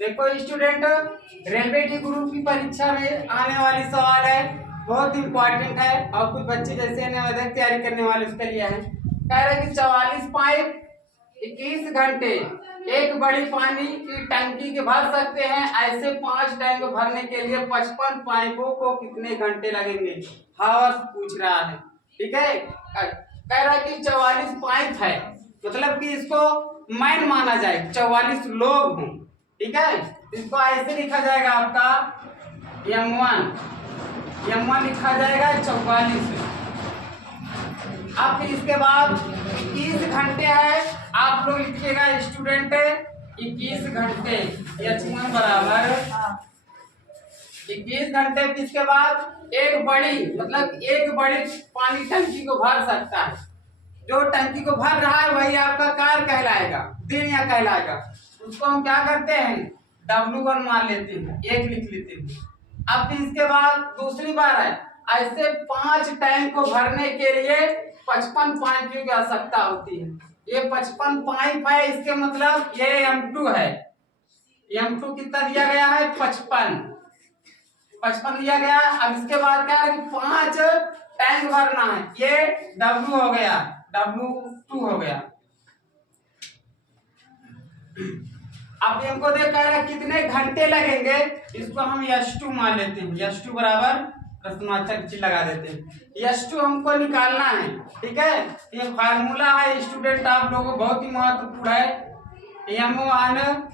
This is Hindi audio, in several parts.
देखो स्टूडेंट, रेलवे की ग्रुप की परीक्षा में आने वाली सवाल है, बहुत इंपॉर्टेंट है और कुछ बच्चे जैसे अधिक तैयारी करने वाले उसके लिए है। कह रहे कि 44 पाइप 21 घंटे एक बड़ी पानी की टंकी के भर सकते हैं, ऐसे 5 टैंक भरने के लिए 55 पाइपों को कितने घंटे लगेंगे? हावर्स पूछ रहा है। ठीक है, कह रहा है कि 44 पाइप है, मतलब कि इसको मैन माना जाए, 44 लोग हों। ठीक है, इसको ऐसे लिखा जाएगा आपका M1 लिखा जाएगा 44। अब इसके बाद 21 घंटे है, आप लोग लिखिएगा स्टूडेंट 21 घंटे H1 बराबर 21 घंटे। इसके बाद एक बड़ी पानी टंकी को भर सकता है। जो टंकी को भर रहा है वही आपका कार्य कहलाएगा, दिन या कहलाएगा। उसको हम क्या करते हैं, W1 मान लेते हैं, एक लिख लेते हैं। अब इसके बाद दूसरी बार है, ऐसे 5 टैंक को भरने के लिए 55 पाइप की आवश्यकता होती है। ये 55 पाइप है, इसके मतलब ये M2 है। M2 कितना दिया गया है? 55 दिया गया। अब इसके बाद क्या है कि 5 टैंक भरना है, ये W हो गया, W2 हो गया। अब हमको देख रहा है कितने घंटे लगेंगे, इसको हम S2 मान लेते हैं। S2 बराबर प्रश्नवाचक चिन्ह लगा देते हैं। S2 हमको निकालना है। ठीक है, ये फार्मूला है स्टूडेंट, आप लोगों को बहुत ही महत्वपूर्ण है। M1 है,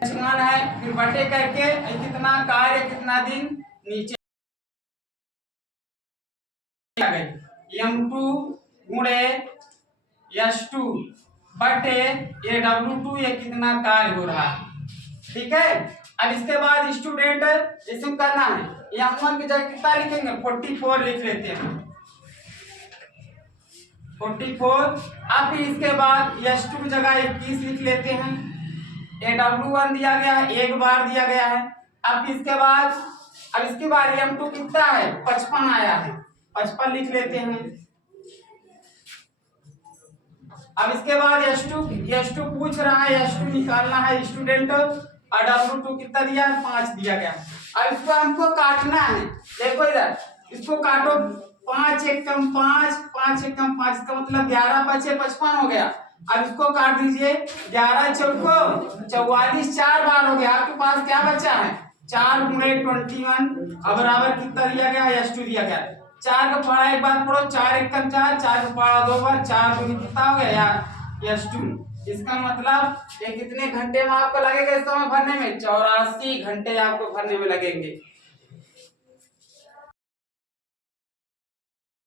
H1 है, फिर बटे करके कितना कार्य कितना दिन नीचे आ गई। M2 गुणे S2 बटे ये W2, ये कितना कार्य हो रहा है। ठीक है, अब इसके बाद स्टूडेंट इसमें करना है, M1 की जगह कितना लिखेंगे? 44 लिख लेते हैं, 44। अब इसके बाद S2 की जगह 21 लिख लेते हैं। ये W1 दिया गया है, एक बार दिया गया है। अब इसके बाद M2 कितना है? 55 आया है, 55 लिख लेते हैं। अब इसके बाद S2 पूछ रहा है, S2 निकालना है स्टूडेंट, और W2 कितना दिया है? 5 दिया गया। अब इसको हमको काटना है। देखो इधर, इसको काटो, 5 एकम 5, 5 एकम 5 का मतलब 11 बचे 55 हो गया। अब इसको काट दीजिए, 11 चौको 44, 4 बार हो गया। आपके पास क्या बचा है? 4 गुणे 21, अब बराबर कितना दिया गया? S2 दिया गया। 4 का पढ़ा एक बार पढ़ो, 4 एकम 4, 4 का पढ़ा 2 बार, 4 दूनी कितना हो गया यार? S2। इसका मतलब ये कितने घंटे में आपको लगेगा इस समय भरने में? 84 घंटे आपको भरने में लगेंगे।